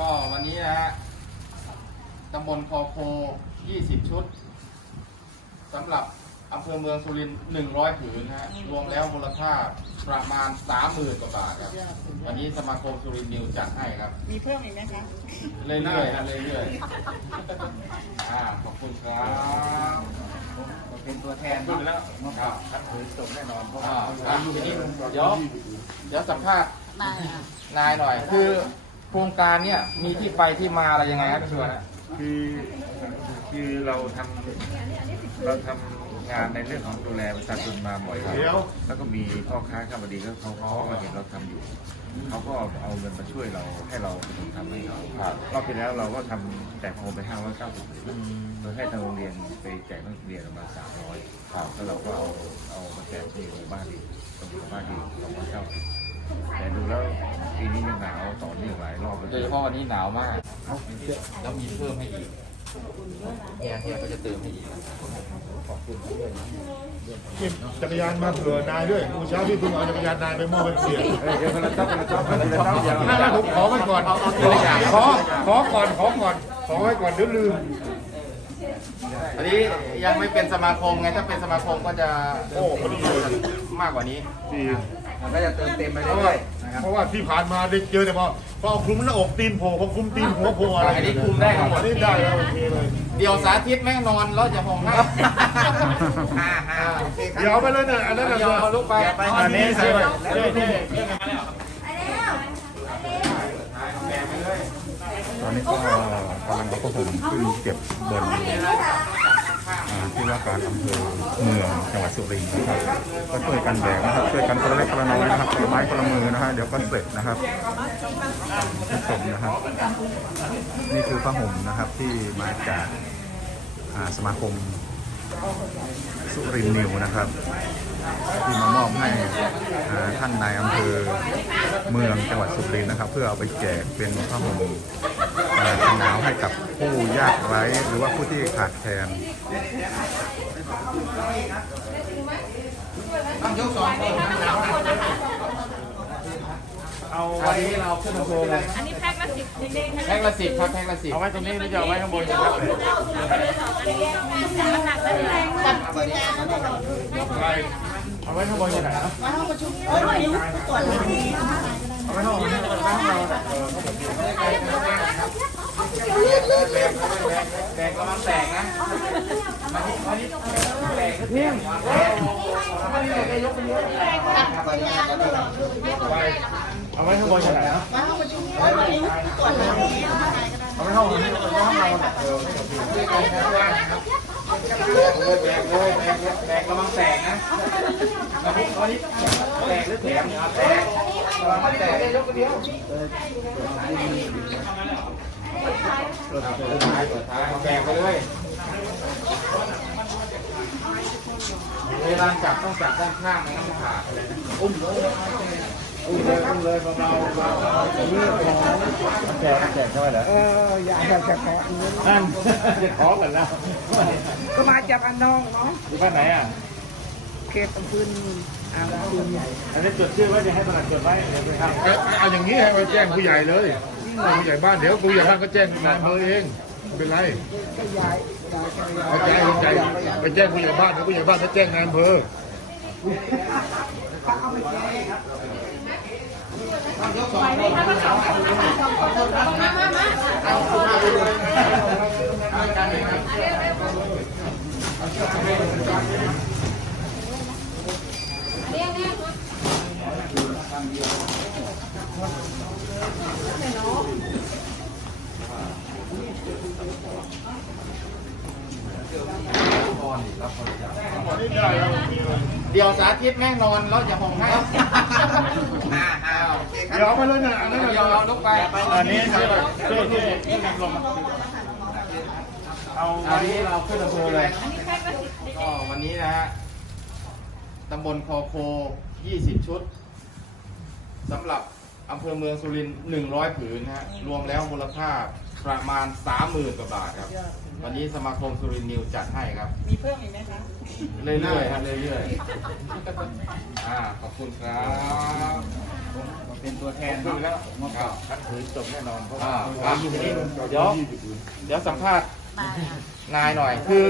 ก็วันนี้นะฮะตำบลคอโค 20 ชุดสำหรับอำเภอเมืองสุรินทร์100ผืนนะฮะรวมแล้วมูลค่าประมาณ 30,000กว่าบาทครับ วันนี้สมาคมสุรินทร์นิวจัดให้ครับ มีเพิ่มอีกไหมคะเรื่อยๆครับเรื่อยๆอ่าขอบคุณครับเป็นตัวแทนขอบคุณแล้วครับคัดถือส่งแน่นอนเพราะอ่าว่าครับทีนี้เดี๋ยวเดี๋ยวสัมภาษณ์นายค่ะนายหน่อยคือ โครงการเนี่ยมีที่ไปที่มาอะไรยังไงครับพี่ชวนนะคือคือเราทำเราทำงานในเรื่องของดูแลประชาชนมาบ่อยครั้งแล้วก็มีพ่อค้าข้าวดีก็เขาเขามาเห็นเราทำอยู่เขาก็เอาเงินมาช่วยเราให้เราเป็นคนทำให้เขาครับรอบที่แล้วเราก็ทำแจกโฮมไปห้าร้อยเก้าสิบโดยให้ทางโรงเรียนไปแจกนักเรียนประมาณสามร้อยแล้วเราก็เอาเอามาแจกที่หมู่บ้านอีกตรงหมู่บ้านอีกสองร้อยเก้าสิบ แต่ดูแล้วปีนี้ยังหนาวต่อเนื่องหลายรอบโดยเฉพาะวันนี้หนาวมาก แล้วมีเพิ่มให้อีกเฮียเฮียก็จะเติมให้อีกขอบคุณด้วยนะเก็บจักรยานมาเผื่อนายด้วยเมื่อเช้าที่เพิ่งเอาจักรยานนายไปมอบให้เสียเดี๋ยวคนละจ๊อบคนละจ๊อบคนละจ๊อบอย่างนั่นแหละผมขอไว้ก่อนขอขอก่อนขอก่อนขอไว้ก่อนเดี๋ยวลืมอันนี้ยังไม่เป็นสมาคมไงถ้าเป็นสมาคมก็จะโอ้พอดีเลยมากกว่านี้ดี มันก็จะเติมเต็มไปเพราะเรื่ว่าอยๆนะครับเพราะว่าที่ผ่านมาได้เจอแต่พอพอเอาคลุมหน้าอกตีนโผล่พอคลุมตีนหัวโผล่อะไรอันนี้คุมได้ทั้งหมดอันนี้ได้แล้วโอเคเลย เดี๋ยวสาธิตแม่งนอนแล้วจะห้องให้ห้าห้าโอเคครับเดี๋ยวเอาไปเลยเนี่ยอันนั้นน่ะเดี๋ยวเอาลุกไปอันนี้ใช่ไหมตอนนี้ก็กำลังเอาผ้าห่มขึ้นเก็บบนอ่าที่ว่าการอำเภอเมืองจังหวัดสุรินทร์นะครับก็ช่วยกันแบกนะครับช่วยกันคนละเล็กคนละน้อยนะครับคนละไม้คนละมือนะฮะเดี๋ยวก็เสร็จนะครับผู้ชมนะครับ นี่คือผ้าห่มนะครับที่มาจากสมาคมสุรินทร์นิวนะครับ ที่มามอบให้ท่านนายอำเภอเมืองจังหวัดสุรินทร์นะครับ เพื่อเอาไปแจกเป็นผ้าห่ม อ่ากันหนาวให้กับผู้ยากไร้หรือว่าผู้ที่ขาดแคลนต้องยกสองคน เอาไว้เราขึ้นมาโชว์เลยอันนี้แพ็คละสิบเด็กๆนะแพ็คละสิบครับแพ็คละสิบเอาไว้ตรงนี้หรือจะเอาไว้ข้างบนครับหนักได้เลยเอาไว้ข้างบนกันนะแตกกำลังแตกนะมาที่มาที่แตกแตกแตก เอาไว้ข้างบนกันนะเอาไปห้องนี้เอาไปห้องเราแตกเลยแตกเลยแตกแตกกำลังแตกนะมาที่มาที่แตกหรือแตกแตกกำลังแตกยกเดียวเปิดท้ายเปิดท้ายเปิดท้ายแตกไปเลย เวลาจับต้องจับด้านข้างไม่งั้นมันขาดเลยนะอุ้มเลยอุ้มเลยอุ้มเลยเบาๆเบาๆนี่ของแจกแจกเท่าไหร่แล้วเอออย่าอย่าจะขอนั่นจะขอกันแล้วก็มาจากอันน้องเนาะอยู่บ้านไหนอะเขตอำเภออ่างทองใหญ่อันนี้จดชื่อไว้จะให้ตลาดจดไว้เดี๋ยวไปทำเอาอาอย่างนี้ให้ไปแจ้งผู้ใหญ่เลยผู้ใหญ่บ้านเดี๋ยวผู้ใหญ่บ้านก็แจ้งนายอำเภอเอง เป็นไรก็ย้ายย้ายจักรยานไปแจ้งผู้ใหญ่ไปแจ้งผู้ใหญ่บ้านเดี๋ยวผู้ใหญ่บ้านก็แจ้งนายอำเภอ เดี๋ยวสาธิตแม่งนอนแล้วจะห้องให้เดี๋ยวเอาไปเลยเนี่ยอันนั้นน่ะเดี๋ยวเอาลุกไปอันนี้ช่วยช่วยช่วยช่วยนำลมเอาอันนี้เราขึ้นอำเภอเลยอันนี้แพ็คละสิบก็วันนี้นะฮะตำบลคอโค 20 ชุดสำหรับอำเภอเมืองสุรินทร์100 ผืนนะฮะรวมแล้วมูลค่าประมาณ 30,000กว่าบาทครับ วันนี้สมาคมสุรินทร์นิวจัดให้ครับ มีเพิ่มอีกไหมคะ เรื่อยๆครับเรื่อยๆอ่าขอบคุณครับผมเป็นตัวแทนที่แล้วผมก็คัดถือจบแน่นอนเพราะว่าอ่าอะเดี๋ยวเดี๋ยวสัมภาษณ์นายหน่อย คือ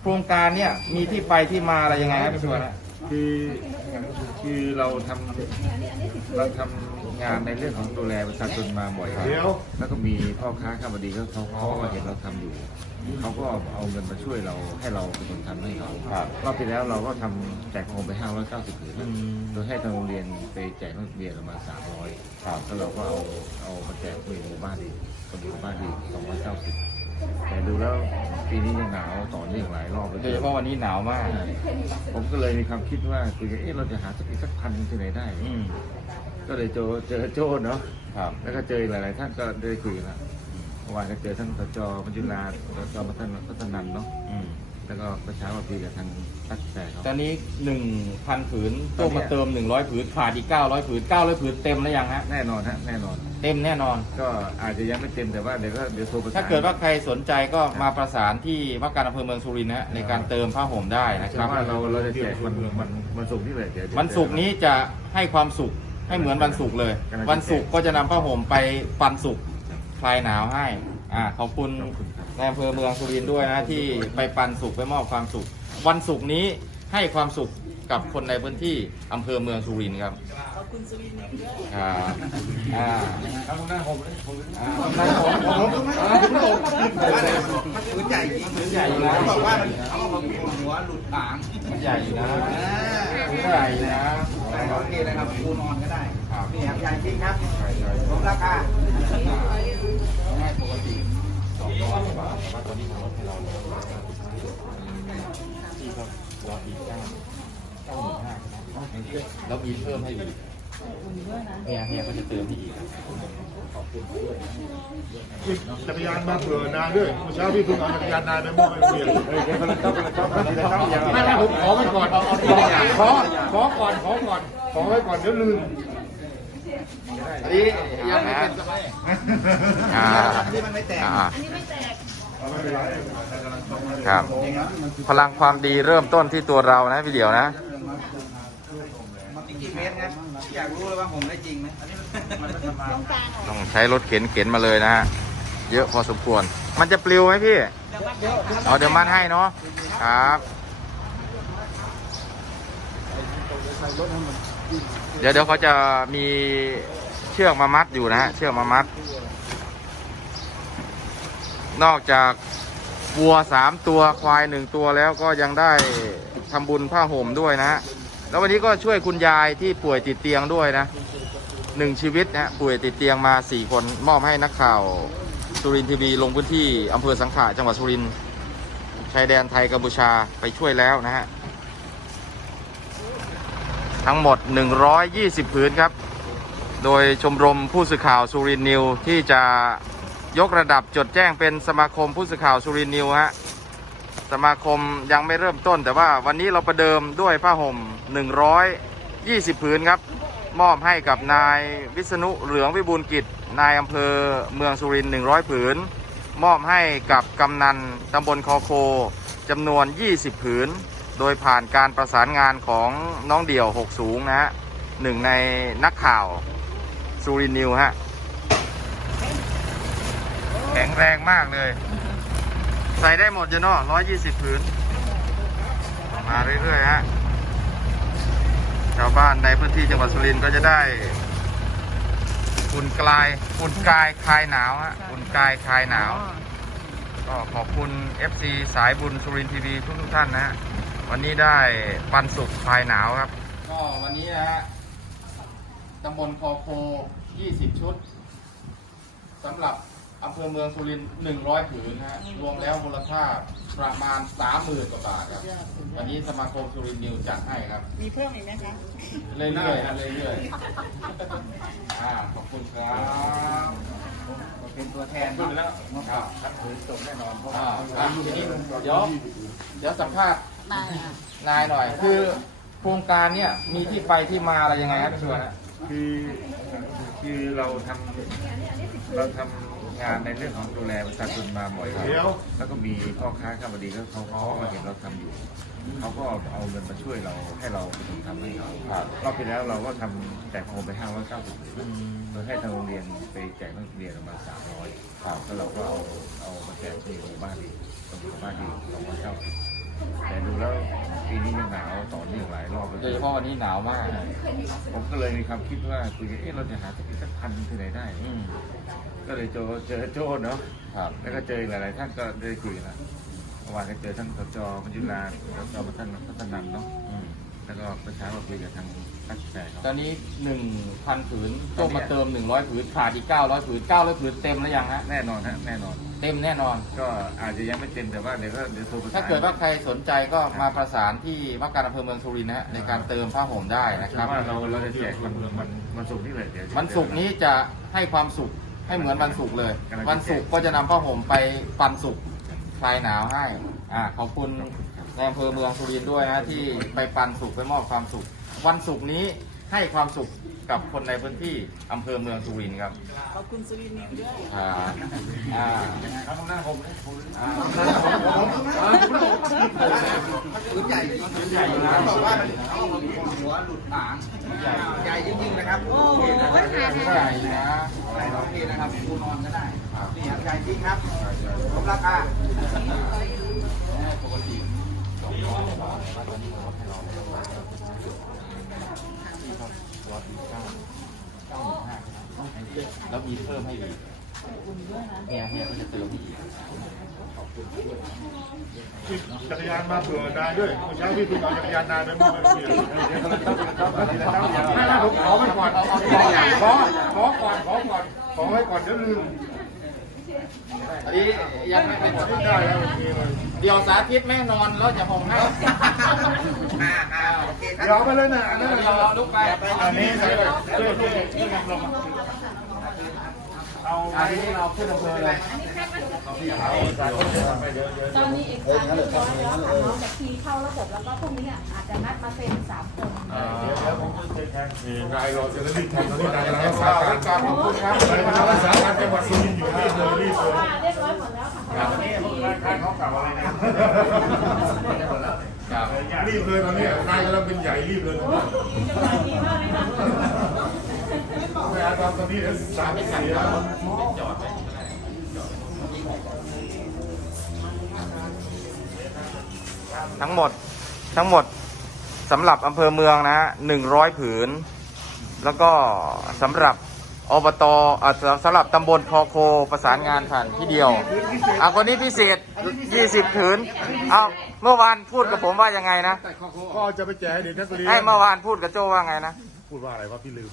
โครงการเนี่ยมีที่ไปที่มาอะไรยังไงครับพี่ชวนนะ คือคือเราทำเราทำงานในเรื่องของดูแลประชาชนมาบ่อยครับเดี๋ยวแล้วก็มีพ่อค้าข้าวบดีเขาเขาเขาก็เห็นเราทำอยู่เขาก็เอาเงินมาช่วยเราให้เราเป็นคนทำให้เขาครับรอบที่แล้วเราก็ทำแจกโฮมไป590ผืนโดยให้ทางโรงเรียนไปแจกนักเรียนประมาณ300ครับแล้วเราก็เอาเอามาแจกในหมู่บ้านอีกคนหมู่บ้านอีก290 แต่ดูแล้วปีนี้ยังหนาวต่อเนื่องหลายรอบเลยโดยเฉพาะวันนี้หนาวมาก ผมก็เลยมีความคิดว่าคุยกันเอ๊ะเราจะหาสักอีกสักพันหนึ่งที่ไหนได้อืมก็เลยเจอเจอโจ้เนาะครับ แล้วก็เจออีกหลาย ๆ ท่านก็ได้คุยกันแล้วเมื่อวานก็เจอท่านสจมัจจุราสจพัฒนพัฒนันเนาะอืม แล้วก็ประชาวันปีกับทางตักแต่เขา ตอนนี้หนึ่งพันผืนต้องมาเติมหนึ่งร้อยผืนขาดอีกเก้าร้อยผืนเก้าร้อยผืนเต็มแล้วยังฮะ แน่นอนฮะแน่นอน เต็มแน่นอน ก็อาจจะยังไม่เต็มแต่ว่าเดี๋ยวก็เดี๋ยวโทรประสาน ถ้าเกิดว่าใครสนใจก็มาประสานที่ว่าการอำเภอเมืองสุรินทร์นะฮะในการเติมผ้าห่มได้นะคเพรับราะว่าเราเราจะแจกวันวันวันศุกร์นี่เลยเดี๋ยวเดี๋ยววันศุกร์นี้จะให้ความสุขให้เหมือนวันศุกร์เลย วันศุกร์ก็จะนำผ้าห่มไปปันสุขคลายหนาวให้อ่าขอบคุณ ขอบคุณครับ ในอำเภอเมืองสุรินทร์ด้วยนะที่ไปปันสุขไปมอบความสุข วันศุกร์นี้ให้ความสุขกับคนในพื้นที่อำเภอเมืองสุรินทร์ครับขอบคุณสุรินทร์ด้วยครับอ่าเอาหน้าผมเลยผมเลยอ่านั่นผมผมผมมันใหญ่มันใหญ่อยู่นะบอกว่ามันเขาเอามาปวดหัวหลุดหางมันใหญ่อยู่นะมันใหญ่นะโอเคนะครับปูนอนก็ได้ครับนี่ครับใหญ่จริงครับผมราคา ตอนนี้ทางรถของเราที่เขารออีกเก้าเก้าหมื่นห้าแล้วมีเพิ่มให้อีกเฮียเฮียเขาจะเติมให้อีกจักรยานมาเผื่อนายด้วยเมื่อเช้าพี่เพิ่งเอาจักรยานนายไปมอบให้โรงเรียนเฮ้ยเดี๋ยวคนละเจ้าคนละเจ้าคนละเจ้าอย่างไม่ไม่ผมขอไว้ก่อนขอขอก่อนขอก่อนขอไว้ก่อนเดี๋ยวลืม อันนี้ยังไม่เป็นสมัยอ่าที่มันไม่แตกครับ พลังความดีเริ่มต้นที่ตัวเรานะพี่เดียวนะมันกี่เมตรครับอยากรู้เลยว่าผมได้จริงไหมอันนี้มันมันประมาณต้องใช้รถเข็นเข็นมาเลยนะฮะเยอะพอสมควร มันจะปลิวไหมพี่เอาเดี๋ยวมัดให้เนาะครับเดี๋ยวเดี๋ยวเขาจะมี เชือกมามัดอยู่นะฮะเชือกมามัด นอกจากวัวสามตัวควายหนึ่งตัวแล้วก็ยังได้ทำบุญผ้าห่มด้วยนะฮะแล้ววันนี้ก็ช่วยคุณยายที่ป่วยติดเตียงด้วยนะหนึ่งชีวิตนะฮะป่วยติดเตียงมาสี่คนมอบให้นักข่าวสุรินทร์ทีวีลงพื้นที่อำเภอสังขะจังหวัดสุรินทร์ชายแดนไทยกัมพูชาไปช่วยแล้วนะฮะทั้งหมด 120 ผืนครับ โดยชมรมผู้สื่อข่าวสุรินทร์นิวที่จะยกระดับจดแจ้งเป็นสมาคมผู้สื่อข่าวสุรินทร์นิวฮะสมาคมยังไม่เริ่มต้น แต่ว่าวันนี้เราประเดิมด้วยผ้าห่ม 120 ผืนครับ มอบให้กับนายวิษณุเหลืองวิบูลกิจ นายอำเภอเมืองสุรินทร์100 ผืน มอบให้กับกำนันตำบลคอโคจำนวน 20 ผืน โดยผ่านการประสานงานของน้องเดี่ยว 6 สูงนะฮะหนึ่งในนักข่าว สุรินิวฮะ แข็งแรงมากเลย ใส่ได้หมดจะเนาะ120ผืนมาเรื่อยๆฮะ ชาวบ้านในพื้นที่จังหวัดสุรินทร์ก็จะได้อุ่นกลายอุ่นกายคลายหนาวฮะอุ่นกายคลายหนาว ก็ขอบคุณ FC สายบุญสุรินทร์ทีวีทุกทุกๆท่านนะฮะ วันนี้ได้ปันสุขคลายหนาวครับ ก็วันนี้นะฮะ ตำบลคอโค 20 ชุดสำหรับอำเภอเมืองสุรินทร์100 ผืนนะฮะรวมแล้วมูลค่าประมาณ 30,000กว่าบาทครับ วันนี้สมาคมสุรินทร์นิวจัดให้ครับ มีเพิ่มอีกไหมคะ เรื่อยๆครับเรื่อยๆอ่าขอบคุณครับผมเป็นตัวแทนขึ้นแล้วครับคัดถือจบแน่นอนเพราะอ่าว่าอะทีนี้เดี๋ยวเดี๋ยวสัมภาษณ์ได้ค่ะนายหน่อย คือโครงการเนี่ยมีที่ไปที่มาอะไรยังไงครับพี่ชวนฮะ คือคือเราทำเราทำงานในเรื่องของดูแลประชาชนมาบ่อยครั้งเดี๋ยวแล้วก็มีพ่อค้าข้าวบดีก็เขาเขามาเห็นเราทำอยู่ เขาก็เอาเงินมาช่วยเราให้เราเป็นคนทำให้เขารอบที่แล้วเราก็ทำแจกโฮมไปห้าร้อยเก้าสิบโดยให้ทางโรงเรียนไปแจกนักเรียนประมาณสามร้อยแล้วเราก็เอาเอามาแจกที่หมู่บ้านอีกตรงหมู่บ้านอีกสองร้อยเก้าสิบ แต่ดูแล้วปีนี้ยังหนาวต่อเนื่องหลายรอบเลยโดยเฉพาะวันนี้หนาวมาก ผมก็เลยมีความคิดว่าคุยกันเอ๊ะเราจะหาสักสักพันที่ไหนได้อืมก็เลยเจอเจอโจ้เนาะครับ แล้วก็เจออีกหลายๆท่านก็ได้คุยกันแล้วเมื่อวานก็เจอท่านสจมัญยุราสจมาท่านพัฒนันเนาะอืมแล้วก็ประชามาคุยกับทาง นักแสดงตอเขานนี้หนึ่งพันผืนโจ้มาเติมหนึ่งร้อยผืนขาดอีกเก้าร้อยผืนเก้าร้อยผืนเต็มแล้วยังฮะแน่นอนฮะแน่นอน เต็มแน่นอน ก็อาจจะยังไม่เต็มแต่ว่าเดี๋ยวก็เดี๋ยวโทรประสานถ้าเกิดว่าใครสนใจก็มาประสานที่ว่าการอำเภอเมืองสุรินทร์นะฮะในการเติมผ้าห่มได้นะคครัรับบว่าเราเราจะแจกวันวันวันศุกร์นี่เลยเดี๋ยววันศุกร์นี้จะให้ความสุขให้เหมือนวันศุกร์เลย วันศุกร์ก็จะนำผ้าห่มไปปันสุขคลายหนาวให้อ่าขอบคุณในอำเภอเมืองสุรินทร์ด้วยนะที่ไปปันสุขไปมอบความสุข วันศุกร์นี้ให้ความสุขกับคนในพื้นที่อำเภอเมืองสุรินทร์ครับ ขอบคุณสุรินทร์นิวด้วยอ่า อ่าครับหน้าผมอ่าปืนใหญ่ปืนใหญ่นะบอกว่ามันเอาหัวหลุดหางใหญ่จริงๆนะครับ โอเคนะใหญ่นะโอเคนะครับกูนอนก็ได้ นี่ครับใหญ่จริงครับสมราคา ครับรอดีเก้าเก้าห้าครับแล้วมีเพิ่มให้อีกเฮียเฮียก็จะเติมให้อีกจักรยานมาเผื่อนายด้วยเมื่อเช้าพี่เพิ่งเอาจักรยานนายไปมอบให้โรงเรียนไม่ไม่ผมขอไปก่อนเอาขอขอก่อนขอก่อนขอไว้ก่อนเดี๋ยวลืม อันนี้ยังไม่เป็นได้แล้วโอเคเลยเดี๋ยวสาธิตแม่นอนแล้วจะห่มให้อ่าอ่าโอเคครับเดี๋ยวเอาไปเลยนะอันนั้นเราเราลุกไปอันนี้ช่วยช่วยช่วยช่วยลงเอาอันนี้เราขึ้นอำเภอเลย ตอนนี้เอกสารเรียบร้อยแล้วค่ะน้องแต่ทีเข้าระบบแล้วก็พรุ่งนี้อาจจะนัดมาเซ็นสามคนนี่นายราจะได้รีบทำตอนนี้นายกำลังรักษาการการขอบคุณครับนายกำลังรักษาการจังหวัดสุรินทร์อยู่รีบเลยรีเลยว่าเรียบร้อยหมดแล้วค่ะสำหรับทีเขาเก่าอะไรนะครับรีบเลยตอนนี้นายกำลังเป็นใหญ่รีบเลยตอนนี้จะดีมากเลยค่ะไม่อาตามตอนนี้เดี๋ยวสามสี่แล้ว ทั้งหมดทั้งหมดสำหรับอำเภอเมืองนะฮะหนึ่งร้อยผืน แล้วก็สำหรับอบตอ่าสำหรับตำบลคอโคประสานงานผ่านที่เดียวอะคนนี้พิเศษ20ผืนเอาเมื่อวานพูดกับผมว่ายังไงนะก็จะไปแจกให้เด็กนักเรียนไอ้เมื่อวานพูดกับโจว่าไงนะ พูดว่าอะไรวะพี่ลืม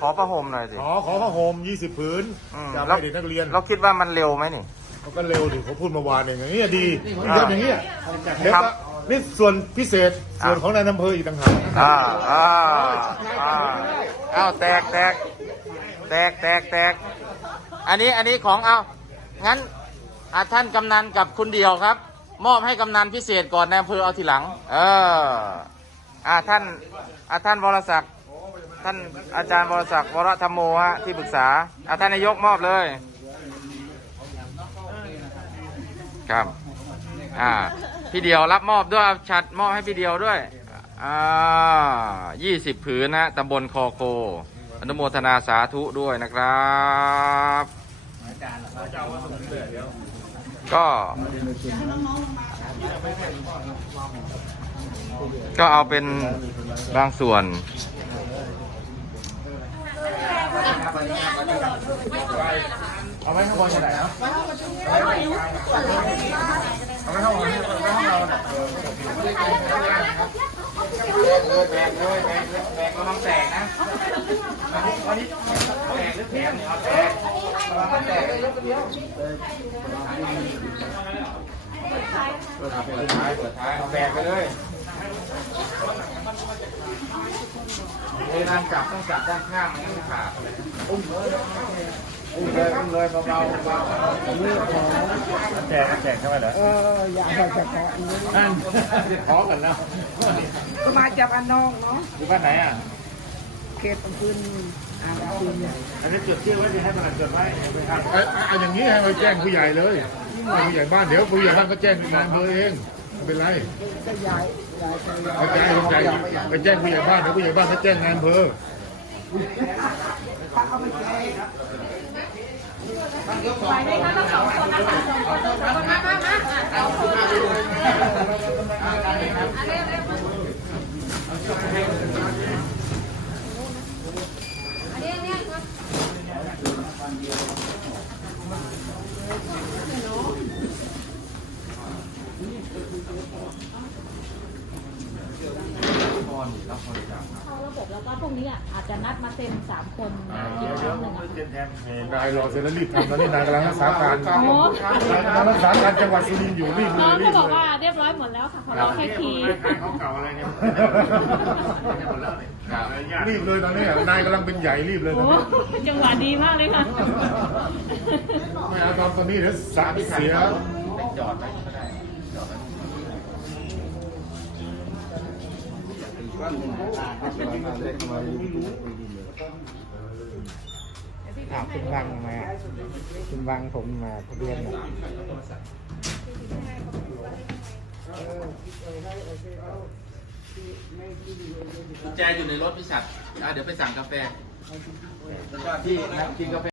ขอประหมหน่อยสิ ขอขอผ้าห่ม20ผืนอืม จะแล้วให้เด็กนักเรียนเราคิดว่ามันเร็วไหมนี่ เขาก็เร็วดิเขาพูดเมื่อวานเองอย่างนี้ดีอ่าทำอย่างนี้เดี๋ยวครับก็ นี่ส่วนพิเศษส่วนของนายอำเภออีกต่างหากอ่าอ่าอ่าอ้าวแตกแตกแตกแตกแตกอันนี้อันนี้ของเอางั้นอะท่านกำนันกับคุณเดียวครับ มอบให้กำนันพิเศษก่อนในอำเภอเอาทีหลัง เอออ่าท่านอ่าท่านวรศักดิ์ท่านอาจารย์วรศักดิ์วรธรรมโมฮะที่ปรึกษาอ่าท่านนายกมอบเลยครับ อ่า พี่เดียวรับมอบด้วยเอาฉัดมอบให้พี่เดียวด้วย อ่ายี่สิบผืนนะตำบลคอโค อนุโมทนาสาธุด้วยนะครับ ก็ ก็เอาเป็นบางส่วน เอาไว้ข้างบนจะไหนครับ เอาไว้ข้างบนเอาไว้ข้าเราแบกเลยแบกเลยแบกกำลังแตกนะวันนี้แตกหรือแถมเนี่ยเอาแตกกำลังแตกเปิดท้ายเปิดท้ายเอาแบกไปเลยเวลาจับต้องจับด้านข้างไม่งั้นขาดอุ้มเลย อุ้มเลยอุ้มเลยเบาๆเบาๆแจกแจกเข้าไปเหรอเอออยากจะขออันนี้นั่นขอกันแล้วก็มาจากอันนองเนาะอยู่บ้านไหนอะแคขตอำเภออ่างคืนอันนี้จดเชื่อไว้ให้มันจดไว้เอาเออย่างนี้ให้ไปแจ้งผู้ใหญ่เลยผู้ใหญ่บ้านเดี๋ยวผู้ใหญ่บ้านก็แจ้งนายอำเภอเองไม่เป็นไรก็ย้ายย้ายไปแจ้งผู้ใหญ่ไปแจ้งผู้ใหญ่บ้านเดี๋ยวผู้ใหญ่บ้านเขาแจ้งนายอำเภอ ไปได้ค่ะทั้งสองคนนะคะสองคนสองคนมามามาสองคนอันนี้เร็วอันนี้เนี่ยเข้าระบบแล้วก็พวกนี้อะอาจจะนัดมาเซ็นสามคนอีกครั้งหนึ่งอะนายรอเสร็จแล้วรีบทำตอนนี้นายกำลังรักษาการโอ้นายรักษาการจังหวัดสุรินทร์อยู่รีบเลน้องยรีก็บบอกเลว่ายเรียบร้อยหมดแล้วค่ะขอรอแค่คีย์ของเก่าอะไรเนี่ยหมดแล้วเนี่ยครับรีบเลยตอนนี้นายกำลังเป็นใหญ่รีบเลยตโอ้อนนี้จังหวะดีมากเลยค่ะ ไม่เอาตอนตอนนี้เดี๋ยวสาเสียจอดไว้ก็ ได้อ้าวคุณวังมาคุณวังผมมาทะเบียนกุญแจอยู่ในรถพี่ชัดอะเดี๋ยวไปสั่งกาแฟแล้วก็ที่นั่งกินกาแฟ